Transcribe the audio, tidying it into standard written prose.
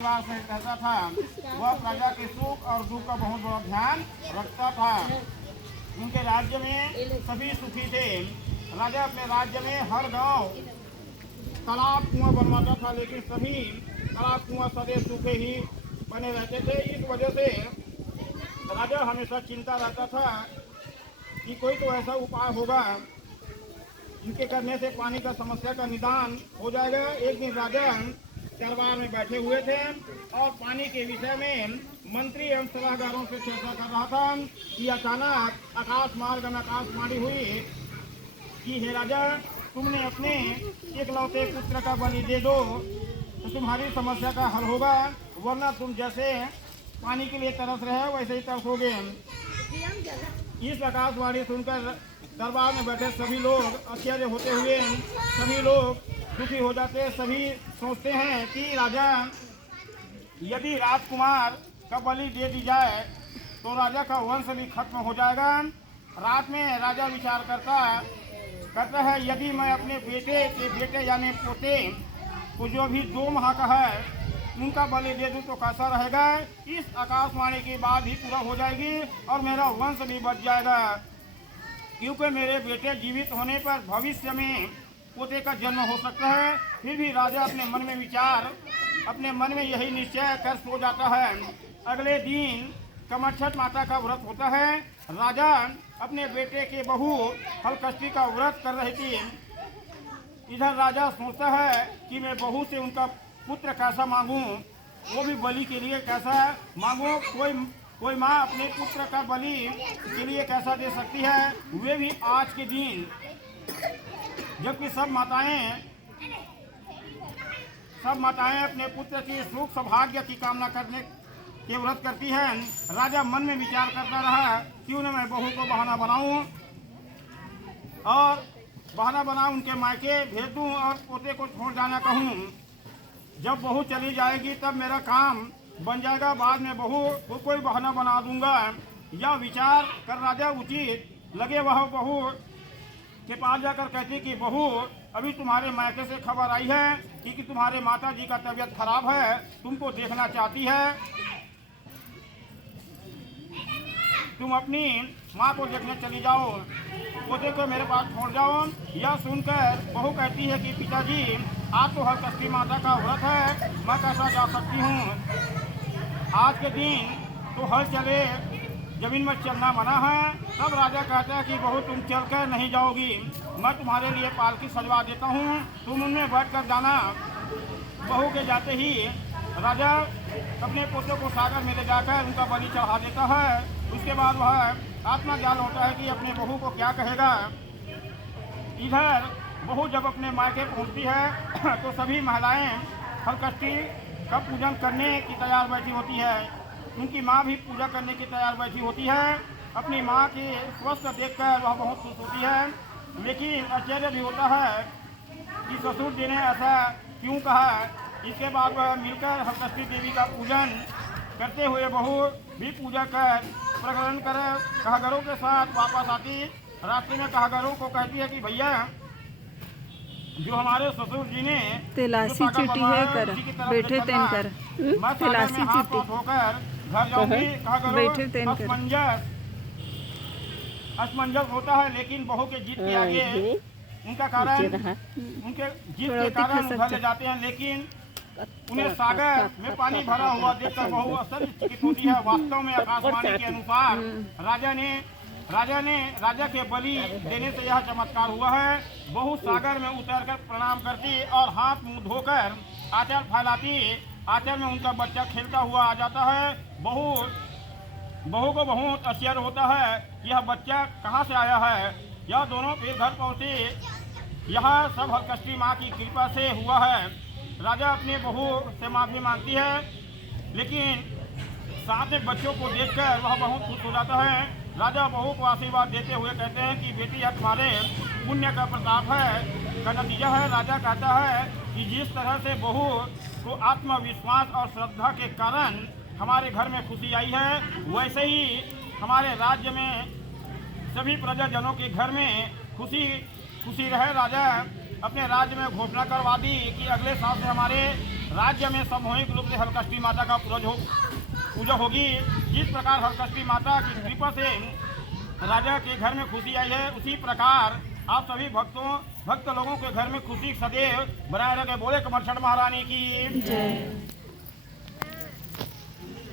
परिवार से रहता था। वह प्रजा के सुख और दुख का बहुत बड़ा ध्यान रखता था। उनके राज्य में सभी सुखी थे। राजा अपने राज्य में हर गांव तालाब कुआं बनवाता था, लेकिन सभी तालाब कुआं सदैव सूखे ही बने रहते थे। इस वजह से राजा हमेशा चिंता रहता था कि कोई तो ऐसा उपाय होगा जिनके करने से पानी का समस्या का निदान हो जाएगा। एक दिन राजा दरबार में बैठे हुए थे और पानी के विषय में मंत्री एवं सलाहकारों से चर्चा कर रहा था कि अचानक आकाश मार्ग में आकाशवाणी हुई कि हे राजा, तुमने अपने एकलौते पुत्र का बलि दे दो तो तुम्हारी समस्या का हल होगा, वरना तुम जैसे पानी के लिए तरस रहे हो वैसे ही तरसोगे। इस आकाशवाणी सुनकर दरबार में बैठे सभी लोग आश्चर्य होते हुए सभी लोग दुखी हो जाते। सभी सोचते हैं कि राजा, यदि राजकुमार का बलि दे दी जाए तो राजा का वंश भी खत्म हो जाएगा। रात में राजा विचार करता है, यदि मैं अपने बेटे यानी पोते को जो भी 2 माह का है उनका बलि दे दूं तो कैसा रहेगा। इस आकाशवाणी की बात ही पूरा हो जाएगी और मेरा वंश भी बच जाएगा, क्योंकि मेरे बेटे जीवित होने पर भविष्य में पोते का जन्म हो सकता है। फिर भी राजा अपने मन में यही निश्चय कर सो जाता है। अगले दिन कमरछठ माता का व्रत होता है। राजा अपने बेटे के बहू हलकष्टी का व्रत कर रही थी। इधर राजा सोचता है कि मैं बहू से उनका पुत्र कैसा मांगूं, वो भी बलि के लिए कैसा मांगूं। कोई माँ अपने पुत्र का बलि के लिए कैसा दे सकती है, वे भी आज के दिन, जबकि सब माताएं अपने पुत्र की सुख सौभाग्य की कामना करने के व्रत करती हैं। राजा मन में विचार करता रहा, क्यों न मैं बहू को बहाना बनाऊं उनके मायके भेज दूं और पोते को छोड़ जाना कहूं। जब बहू चली जाएगी तब मेरा काम बन जाएगा, बाद में बहू को कोई बहाना बना दूंगा। यह विचार कर राजा उचित लगे वह बहू के पास जाकर कहती कि बहू, अभी तुम्हारे मायके से खबर आई है कि तुम्हारे माता जी का तबीयत खराब है, तुमको देखना चाहती है, तुम अपनी माँ को देखने चली जाओ, पोते को मेरे पास छोड़ जाओ। यह सुनकर बहू कहती है कि पिताजी, आज तो हलकष्टी माता का व्रत है, मैं कैसा जा सकती हूँ। आज के दिन तो हल चले जमीन में चलना मना है। तब राजा कहता है कि बहू, तुम चलकर नहीं जाओगी, मैं तुम्हारे लिए पालकी सजवा देता हूँ, तुम उनमें बैठ कर जाना। बहू के जाते ही राजा अपने पुत्र को सागर में ले जाकर उनका बलि चढ़ा देता है। उसके बाद वह आत्मज्ञान होता है कि अपने बहू को क्या कहेगा। इधर बहू जब अपने मायके पहुँचती है तो सभी महिलाएं हलकष्टी का पूजन करने की तैयार बैठी होती है। उनकी माँ भी पूजा करने की तैयार बैठी होती है। अपनी माँ के स्वस्थ देखकर वह बहुत खुश होती है, लेकिन आश्चर्य भी होता है कि ससुर जी ने ऐसा क्यों कहा। इसके बाद वह मिलकर हलकष्टी देवी का पूजन करते हुए बहू भी पूजा कर प्रकरण कर कहागरों के साथ वापस आती। रास्ते में कहागरों को कहती है कि भैया, जो हमारे ससुर जी ने तेलासी चिट्ठी है कर बैठे तेन कर तेलासी चिट्ठी होकर घर जाऊंगी। बैठे तेन कर असमंजस होता है, लेकिन बहू के जीत के आगे उनके जीत के कारण घर ले जाते हैं, लेकिन उन्हें सागर में पानी भरा हुआ देखकर बहू आश्चर्यचकित होती है। वास्तव में आकाशवाणी के अनुसार राजा के बलि देने से यह चमत्कार हुआ है। बहू सागर में उतरकर प्रणाम करती और हाथ मुंह धोकर आंचल फैलाती। आंचल में उनका बच्चा खेलता हुआ आ जाता है। बहू को बहुत आश्चर्य होता है कि यह बच्चा कहाँ से आया है। यह दोनों फिर घर पहुँचे। यह सब हलकष्टी माँ की कृपा से हुआ है। राजा अपने बहू से माफ़ी मांगती है, लेकिन साथ में बच्चों को देखकर वह बहुत खुश हो जाता है। राजा बहू को आशीर्वाद देते हुए कहते हैं कि बेटी, यह तुम्हारे पुण्य का प्रताप है, का नतीजा है। राजा कहता है कि जिस तरह से बहू को आत्मविश्वास और श्रद्धा के कारण हमारे घर में खुशी आई है, वैसे ही हमारे राज्य में सभी प्रजाजनों के घर में खुशी रहे। राजा अपने राज्य में घोषणा करवा दी कि अगले साल से हमारे राज्य में सामूहिक रूप से हलकष्टी माता का पूजा होगी। जिस प्रकार हलकष्टी माता की कृपा से राजा के घर में खुशी आई है, उसी प्रकार आप सभी भक्त लोगों के घर में खुशी सदैव बनाए रखे। बोले कमरछठ महारानी की जय।